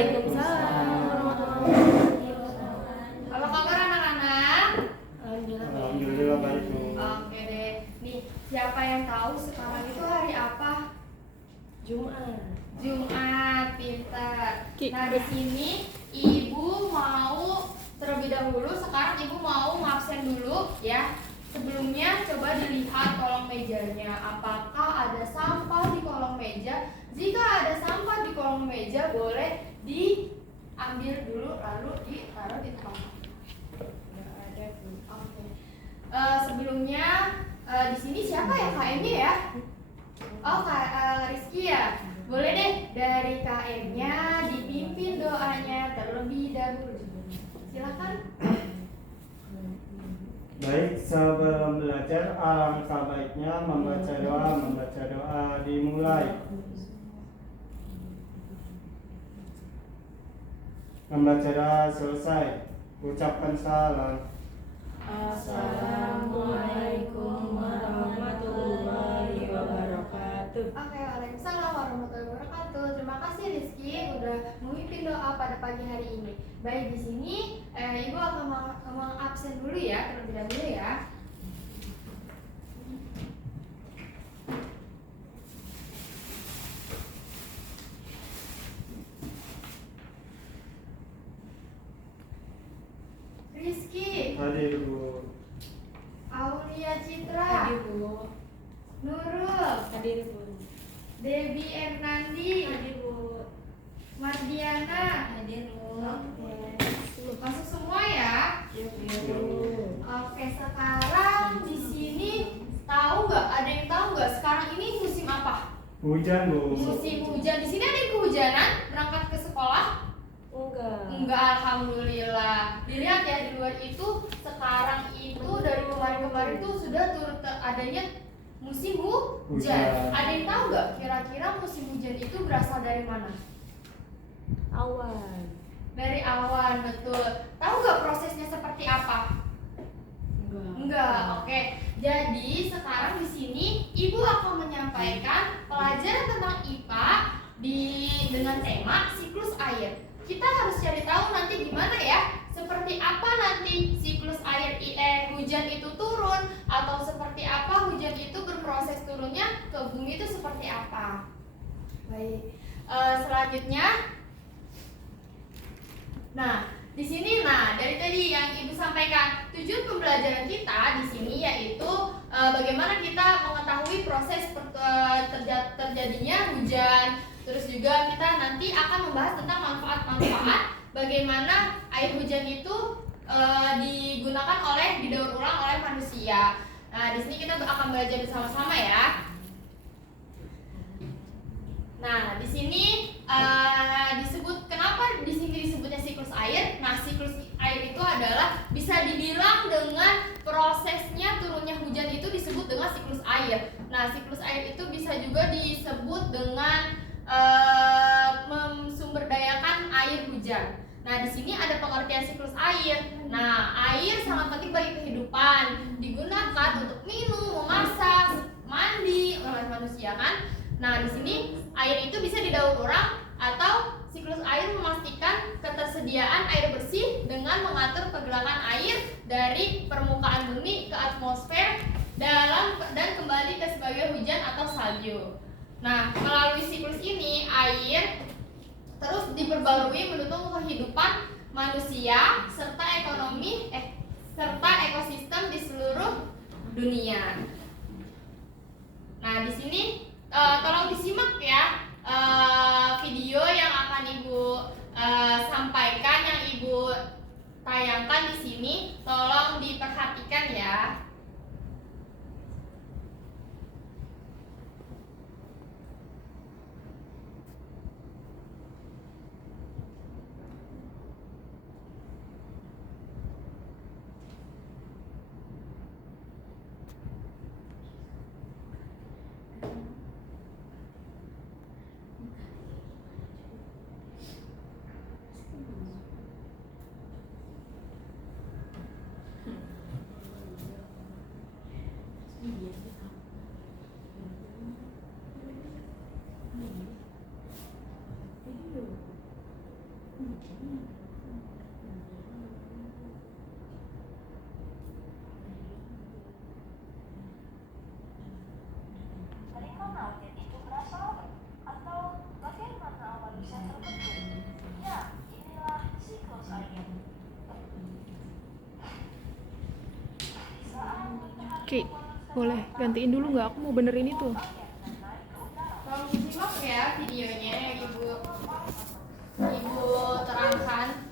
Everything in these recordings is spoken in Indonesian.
Waalaikumsalam warahmatullahi wabarakatuh. Apa kabar anak-anak? Alhamdulillah baik Bu. Oke deh. Nih, siapa yang tahu sekarang itu hari apa? Jumat. Jumat, pintar. Nah, di sini Ibu mau terlebih dahulu, sekarang Ibu mau ngabsen dulu ya. Sebelumnya coba dilihat kolong mejanya. Apakah ada sampah di kolong meja? Jika ada sampah di kolong meja, boleh diambil dulu lalu ditaruh di tempat. Nggak ada Bu. Oke. Sebelumnya di sini siapa ya KM-nya ya? Oh, Kak Rizky ya. Boleh deh dari KM-nya dipimpin doanya terlebih dahulu. Silakan. Baik, sebelum belajar alangkah baiknya membaca doa dimulai. Membaca doa selesai, ucapkan salam. Assalamualaikum warahmatullahi wabarakatuh. Oke, waalaikumsalam warahmatullahi wabarakatuh. Terima kasih Rizky udah memimpin doa pada pagi hari ini. Baik, di sini Ibu akan mengabsen dulu ya terlebih dahulu ya. Rizky, Hadir Bu. Aulia Citra, Hadir Bu. Nurul, Hadir Bu. Debbie Ernandi, Hadir Bu. Mardiana. Hadir Bu. Oke, masuk semua ya. Bu. Oke, sekarang di sini tahu nggak? Ada yang tahu nggak? Sekarang ini musim apa? Hujan Bu. Musim hujan. Di sini ada yang kehujanan berangkat ke sekolah? Enggak. Enggak, alhamdulillah. Dilihat ya di luar itu sekarang itu dari kemarin-kemarin itu sudah turut adanya musim hujan. Hujan. Ada yang tahu nggak? Kira-kira musim hujan itu berasal dari mana? Awan. Dari awan, betul. Tahu nggak prosesnya seperti apa? Enggak, oke. Jadi sekarang di sini Ibu akan menyampaikan pelajaran tentang IPA dengan tema siklus air. Kita harus cari tahu nanti gimana ya, seperti apa nanti siklus air hujan itu turun, atau seperti apa hujan itu berproses turunnya ke bumi itu seperti apa. Baik, selanjutnya. Nah, di sini dari tadi yang Ibu sampaikan, tujuan pembelajaran kita di sini yaitu bagaimana kita mengetahui proses terjadinya hujan. Terus juga kita nanti akan membahas tentang manfaat-manfaat bagaimana air hujan itu didaur ulang oleh manusia. Nah, di sini kita akan belajar bersama-sama ya. Nah, di sini kenapa di sini disebutnya siklus air? Nah, siklus air itu adalah bisa dibilang dengan prosesnya turunnya hujan itu disebut dengan siklus air. Nah, siklus air itu bisa juga disebut dengan mensumberdayakan air hujan. Nah, di sini ada pengertian siklus air. Nah, air sangat penting bagi kehidupan, digunakan untuk minum, memasak, mandi oleh manusia kan. Nah, di sini air itu bisa didaur ulang atau siklus air memastikan ketersediaan air bersih dengan mengatur pergerakan air dari permukaan bumi ke atmosfer dan kembali ke sebagai hujan atau salju. Nah, melalui siklus ini air terus diperbarui mendukung kehidupan manusia serta ekosistem di seluruh dunia. Nah, di sini tolong disimak ya video yang akan Ibu sampaikan, yang Ibu tayangkan di sini. Tolong diperhatikan ya. Dari mana obyek itu berasal? Atau bagaimana awal bisa terbentuk? Ya, inilah siklus air. Ki, boleh gantiin dulu nggak? Aku mau benerin itu. Tolong disimak ya videonya yang ibu terangkan.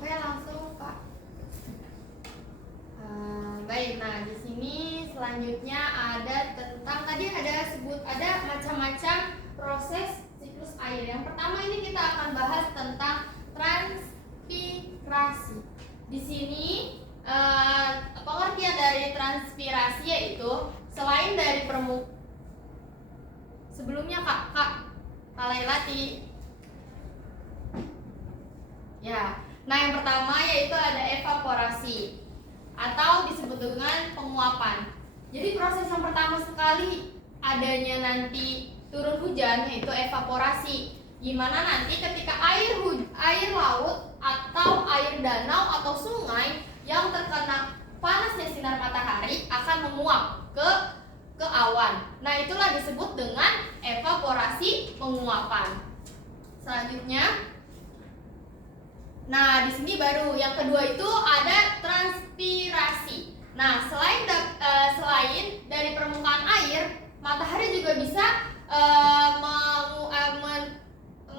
Oke, langsung Pak. Baik, nah di sini selanjutnya ada tentang tadi ada macam-macam proses siklus air. Yang pertama ini kita akan bahas tentang transpirasi. Di sini pengertian dari transpirasi yaitu selain dari sebelumnya Kak Lailati. Ya. Nah, yang pertama yaitu ada evaporasi atau disebut dengan penguapan. Jadi proses yang pertama sekali adanya nanti turun hujan yaitu evaporasi. Gimana nanti ketika air laut atau air danau atau sungai yang terkena panasnya sinar matahari akan menguap ke awan. Nah, itulah disebut dengan evaporasi penguapan. Selanjutnya, nah di sini baru yang kedua itu ada transpirasi. Nah, selain dari permukaan air, matahari juga bisa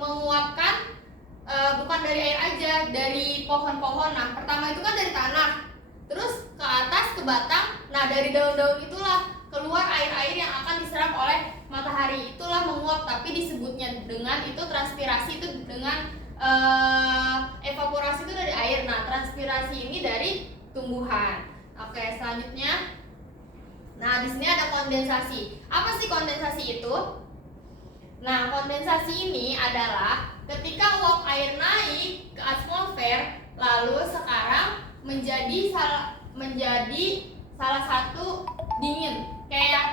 menguapkan bukan dari air aja, dari pohon-pohon. Nah, pertama itu kan dari tanah, terus ke atas ke batang. Nah, dari daun-daun itulah keluar air-air yang akan diserap oleh matahari. Itulah menguap, tapi disebutnya dengan itu transpirasi, itu dengan evaporasi itu dari air. Nah, transpirasi ini dari tumbuhan. Oke, selanjutnya. Nah, di sini ada kondensasi. Apa sih kondensasi itu? Nah, kondensasi ini adalah ketika uap air naik ke atmosfer, lalu sekarang menjadi salah satu dingin. Kayak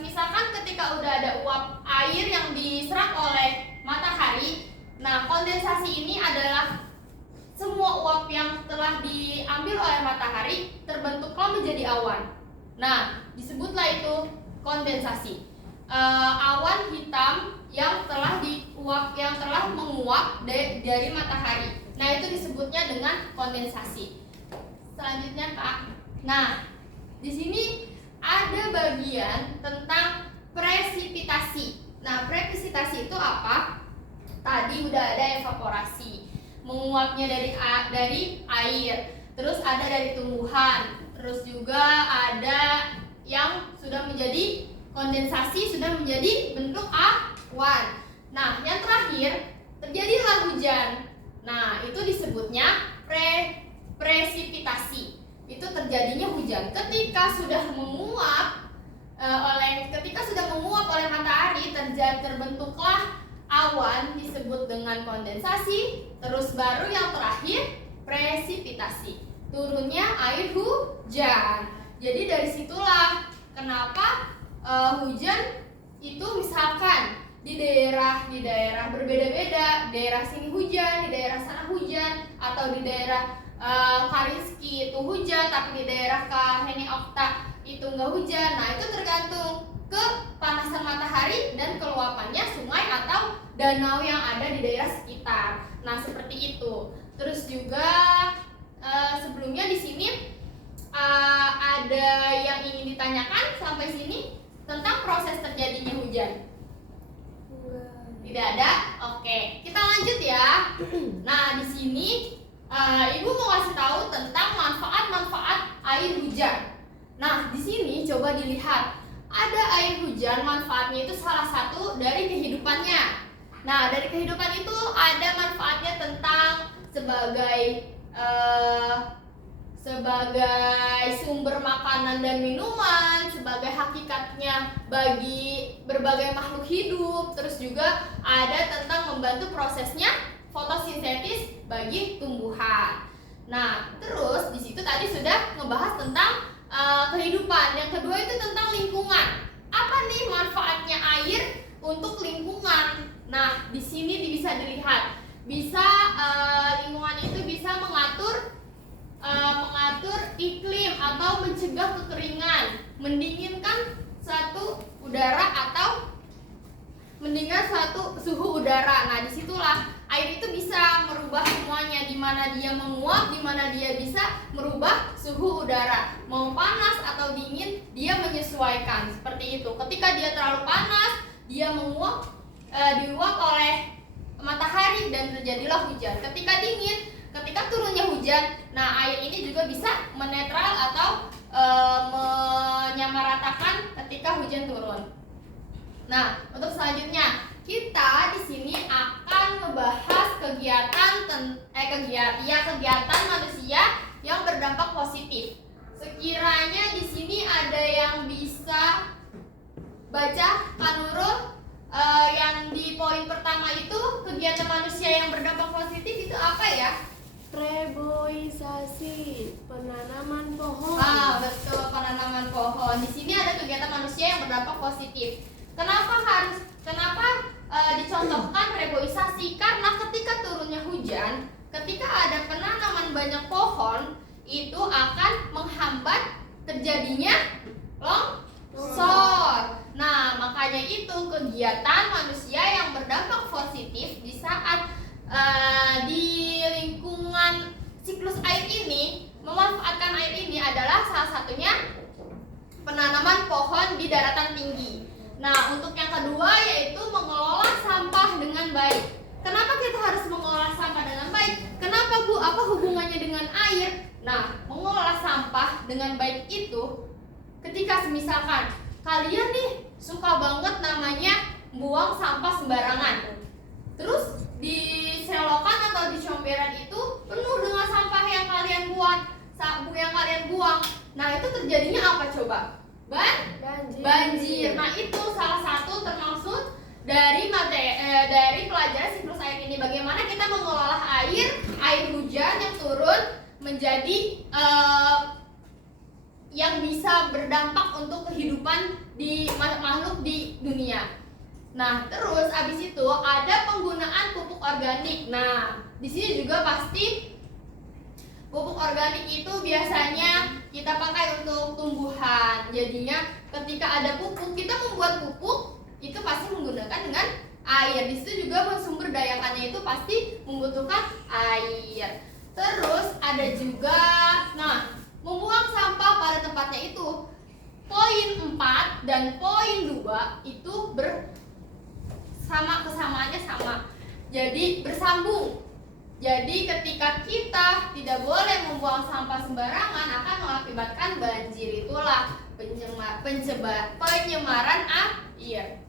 misalkan ketika udah ada uap air yang diserap oleh matahari. Nah, kondensasi ini adalah semua uap yang telah diambil oleh matahari terbentuklah menjadi awan. Nah, disebutlah itu kondensasi. Awan hitam yang telah menguap dari matahari. Nah, itu disebutnya dengan kondensasi. Selanjutnya, Kak. Nah, di sini ada bagian tentang presipitasi. Nah, presipitasi itu apa? Tadi udah ada evaporasi, menguapnya dari air, terus ada dari tumbuhan, terus juga ada yang sudah menjadi kondensasi, sudah menjadi bentuk awan. Nah, yang terakhir terjadilah hujan. Nah, itu disebutnya terjadinya hujan. Ketika sudah menguap oleh matahari, terbentuklah awan disebut dengan kondensasi. Terus baru yang terakhir presipitasi, turunnya air hujan. Jadi dari situlah kenapa hujan itu misalkan di daerah berbeda-beda, daerah sini hujan, di daerah sana hujan, atau di daerah Kariski itu hujan, tapi di daerah Kaheni Okta itu nggak hujan. Nah, itu tergantung kepanasan matahari dan keluapannya sungai atau danau yang ada di daerah sekitar. Nah, seperti itu. Terus juga sebelumnya di sini ada yang ingin ditanyakan sampai sini tentang proses terjadinya hujan? Tidak ada? Oke, kita lanjut ya. Nah, di sini Ibu mau kasih tahu tentang manfaat-manfaat air hujan. Nah, di sini coba dilihat. Ada air hujan, manfaatnya itu salah satu dari kehidupannya. Nah, dari kehidupan itu ada manfaatnya tentang sebagai sumber makanan dan minuman, sebagai hakikatnya bagi berbagai makhluk hidup. Terus juga ada tentang membantu prosesnya fotosintesis bagi tumbuhan. Nah, terus di situ tadi sudah ngebahas tentang kehidupan. Yang kedua itu tentang lingkungan. Apa nih manfaatnya air untuk lingkungan? Nah, di sini bisa dilihat. Lingkungan itu bisa mengatur iklim atau mencegah kekeringan, mendinginkan suatu udara atau mendingan suatu suhu udara. Nah, disitulah air itu bisa merubah semuanya, di mana dia menguap, di mana dia bisa merubah suhu udara. Mau panas atau dingin, dia menyesuaikan. Seperti itu. Ketika dia terlalu panas, dia diuap oleh matahari dan terjadilah hujan. Ketika dingin, ketika turunnya hujan, nah air ini juga bisa menetral atau menyamaratakan ketika hujan turun. Nah, untuk selanjutnya kita di sini akan membahas kegiatan manusia yang berdampak positif. Sekiranya di sini ada yang bisa baca Kak Nurul, yang di poin pertama itu kegiatan manusia yang berdampak positif itu apa ya? Reboisasi, penanaman pohon. Betul, penanaman pohon. Di sini ada kegiatan manusia yang berdampak positif. Kenapa dicontohkan reboisasi? Karena ketika turunnya hujan, ketika ada penanaman banyak pohon, itu akan menghambat terjadinya longsor. Nah, makanya itu kegiatan manusia yang berdampak positif di saat di lingkungan siklus air ini, memanfaatkan air ini adalah salah satunya penanaman pohon di daratan tinggi. Nah, untuk yang kedua yaitu mengelola sampah dengan baik. Kenapa kita harus mengelola sampah dengan baik? Kenapa Bu? Apa hubungannya dengan air? Nah, mengelola sampah dengan baik itu ketika misalkan kalian nih suka banget namanya buang sampah sembarangan. Terus di selokan atau di comberan itu penuh dengan sampah yang kalian buang. Nah, itu terjadinya apa coba? Banjir. Nah, itu salah satu termaksud dari pelajaran siklus air ini. Bagaimana kita mengelola air hujan yang turun menjadi yang bisa berdampak untuk kehidupan di makhluk di dunia. Nah, terus abis itu ada penggunaan pupuk organik. Nah, di sini juga pasti pupuk organik itu biasanya kita pakai untuk tumbuhan. Jadinya ketika ada pupuk, kita membuat pupuk itu pasti menggunakan dengan air. Di situ juga sumber dayakannya itu pasti membutuhkan air. Terus ada juga, membuang sampah pada tempatnya itu. Poin 4 dan poin 2 itu kesamaannya sama. Jadi bersambung. Jadi ketika kita tidak boleh membuang sampah sembarangan akan mengakibatkan banjir. Itulah penyemaran air.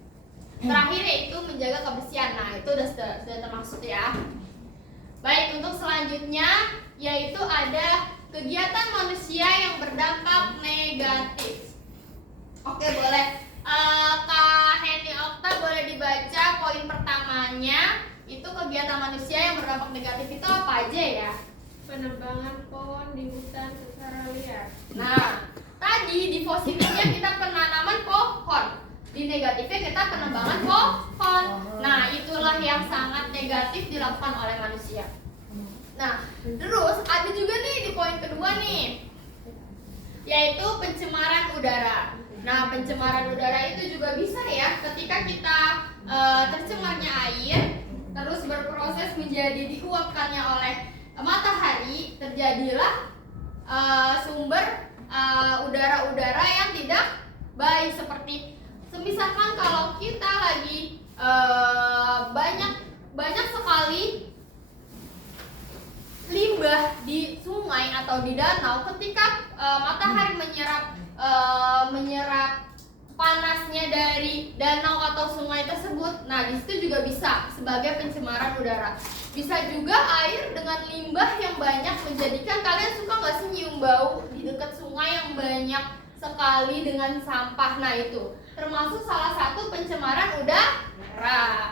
Terakhir yaitu menjaga kebersihan. Nah, itu sudah termaksud ya. Baik, untuk selanjutnya yaitu ada kegiatan manusia yang berdampak negatif. Oke, boleh. Kak Henny Okta boleh dibaca poin pertamanya. Itu kegiatan manusia yang berdampak negatif itu apa aja ya? Penebangan pohon di hutan secara liar. Nah, tadi di positifnya kita penanaman pohon, di negatifnya kita penebangan pohon. Nah, itulah yang sangat negatif dilakukan oleh manusia. Nah, terus ada juga nih di poin kedua nih, yaitu pencemaran udara. Nah, pencemaran udara itu juga bisa ya ketika kita tercemarnya air, terus berproses menjadi diuapkannya oleh matahari, terjadilah sumber udara-udara yang tidak baik, seperti misalkan kalau kita lagi banyak sekali limbah di sungai atau di danau, ketika matahari menyerap panasnya dari danau atau sungai tersebut. Nah, di situ juga bisa sebagai pencemaran udara. Bisa juga air dengan limbah yang banyak menjadikan, kalian suka nggak sih nyium bau di dekat sungai yang banyak sekali dengan sampah? Nah, itu termasuk salah satu pencemaran udara.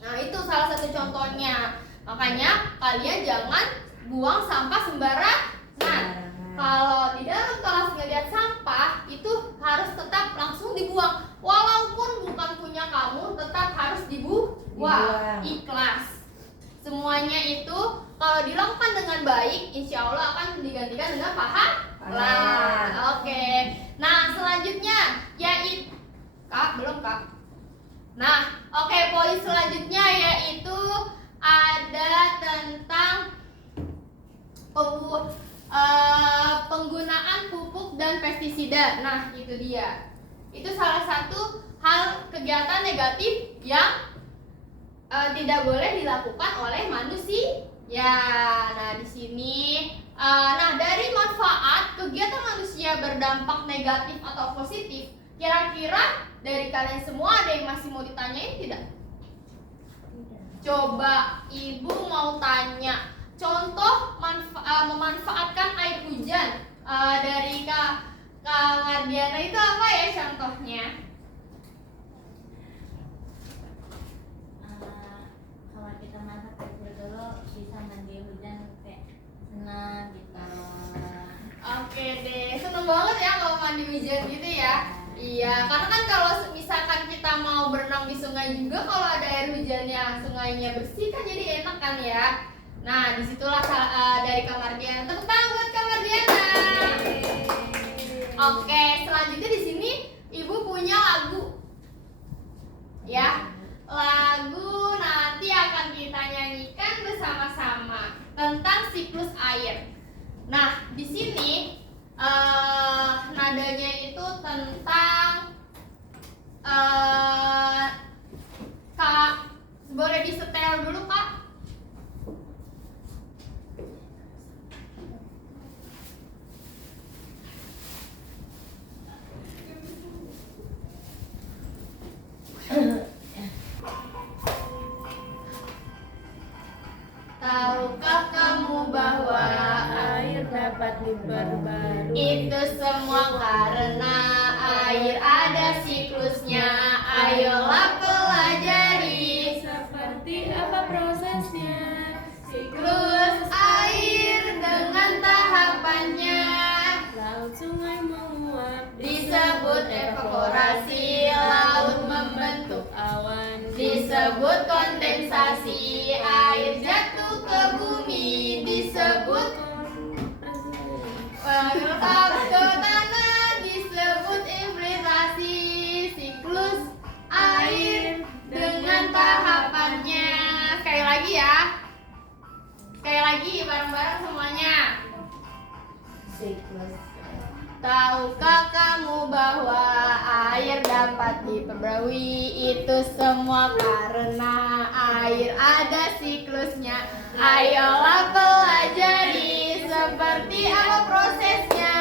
Nah, itu salah satu contohnya. Makanya kalian jangan buang sampah sembarangan. Kalau di dalam kelas ngeliat sampah, itu harus tetap langsung dibuang. Walaupun bukan punya kamu, tetap harus dibuang. Ikhlas. Semuanya itu kalau dilakukan dengan baik, insya Allah akan digantikan dengan pahala. Oke. Nah, selanjutnya yaitu Kak, belum Kak. Nah, oke, poin selanjutnya yaitu ada tentang penggunaan pupuk dan pestisida. Nah, itu dia. Itu salah satu hal kegiatan negatif yang tidak boleh dilakukan oleh manusia. Ya, nah di sini, dari manfaat kegiatan manusia berdampak negatif atau positif, kira-kira dari kalian semua ada yang masih mau ditanyain tidak? Coba ibu mau tanya, contoh memanfaatkan air hujan dari Kak Mardiana itu apa ya contohnya? Kalau kita masak kecil dulu bisa mandi hujan kayak senang gitu. Oke deh, seneng banget ya kalau mandi hujan gitu ya. Iya, karena kan kalau misalkan kita mau berenang di sungai juga, kalau ada air hujannya, sungainya bersih kan jadi enak kan ya. Nah, disitulah dari Kak Mardiana. Tepuk tangan buat Kak Mardiana. Oke, selanjutnya di sini Ibu punya lagu. Ya, lagu nanti akan kita nyanyikan bersama-sama tentang siklus air. Nah, di sini nadanya itu tentang Kak, boleh disetel dulu Kak? Tahukah kamu bahwa Air dapat diperbarui. itu semua karena air ada siklusnya. Ayolah pelajari Seperti apa prosesnya? siklus air dengan tahapannya. Laut sungai menguap Disebut evaporasi, laut membentuk awan. disebut kondensasi, air jatuh ke bumi disebut menetap ke tanah disebut infiltrasi. Siklus air dengan tahapannya. Sekali lagi ya. Sekali lagi bareng-bareng semuanya. Siklus. Tahukah kamu bahwa air dapat diperbarui? Itu semua karena air ada siklusnya. Ayolah pelajari seperti apa prosesnya.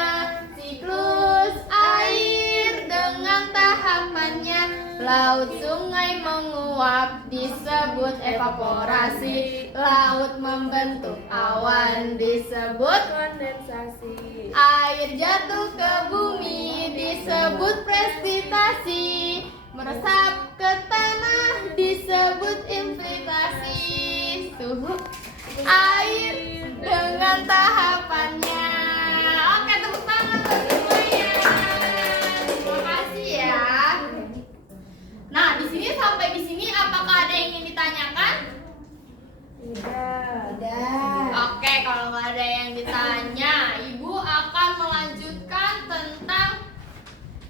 Siklus air dengan tahapannya. Laut sungai menguap menguap disebut evaporasi. Laut membentuk awan disebut Kondensasi. air jatuh ke bumi disebut presipitasi. Meresap ke tanah disebut infiltrasi. Suhu air dengan tahapannya. Oke, tepuk tangan buat semuanya. Terima kasih ya. Nah, di sini sampai di sini apakah ada yang ingin ditanyakan? Oke, kalau nggak ada yang ditanya, Ibu akan melanjutkan tentang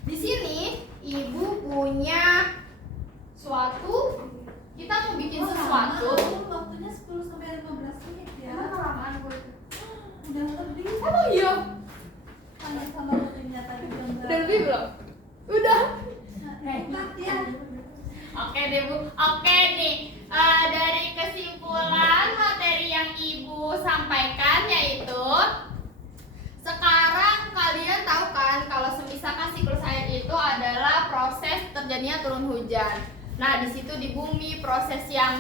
di sini. Ibu punya suatu, kita mau bikin sesuatu. Waktunya 10 sampai 15 menit ya. Emang kelamaan gue. Udah lebih. Emang iya? Tanya sama rutinnya tadi jam berapa? Udah lebih belum? Udah. Hebat ya. Oke deh Bu. Oke nih, dari kesimpulan materi yang Ibu sampaikan yaitu sekarang kalian tahu kan kalau semisalkan siklus air itu adalah proses terjadinya turun hujan. Nah, di situ di bumi proses yang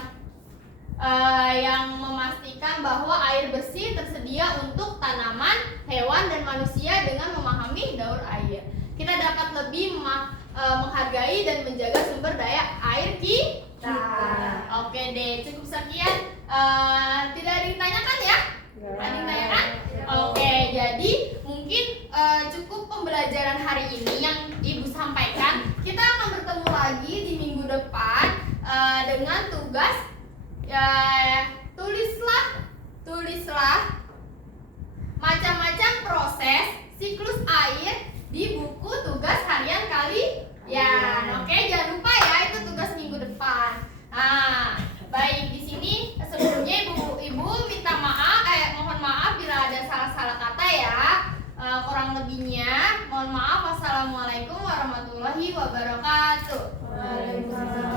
memastikan bahwa air bersih tersedia untuk tanaman, hewan dan manusia dengan memahami daur air. Kita dapat lebih menghargai dan menjaga sumber daya air kita. Oke deh, cukup sekian. Tidak ada yang ditanyakan ya? Ada yang ditanyakan? Oke, jadi mungkin cukup pembelajaran hari ini yang Ibu sampaikan. Kita akan bertemu lagi di minggu depan dengan tugas tulislah macam-macam proses siklus air di buku tugas harian kalian. Oke, jangan lupa ya, itu tugas minggu depan. Nah, baik, di sini sebelumnya ibu minta maaf, mohon maaf bila ada salah-salah kata ya. Kurang lebihnya mohon maaf. Wassalamualaikum warahmatullahi wabarakatuh. Waalaikumsalam.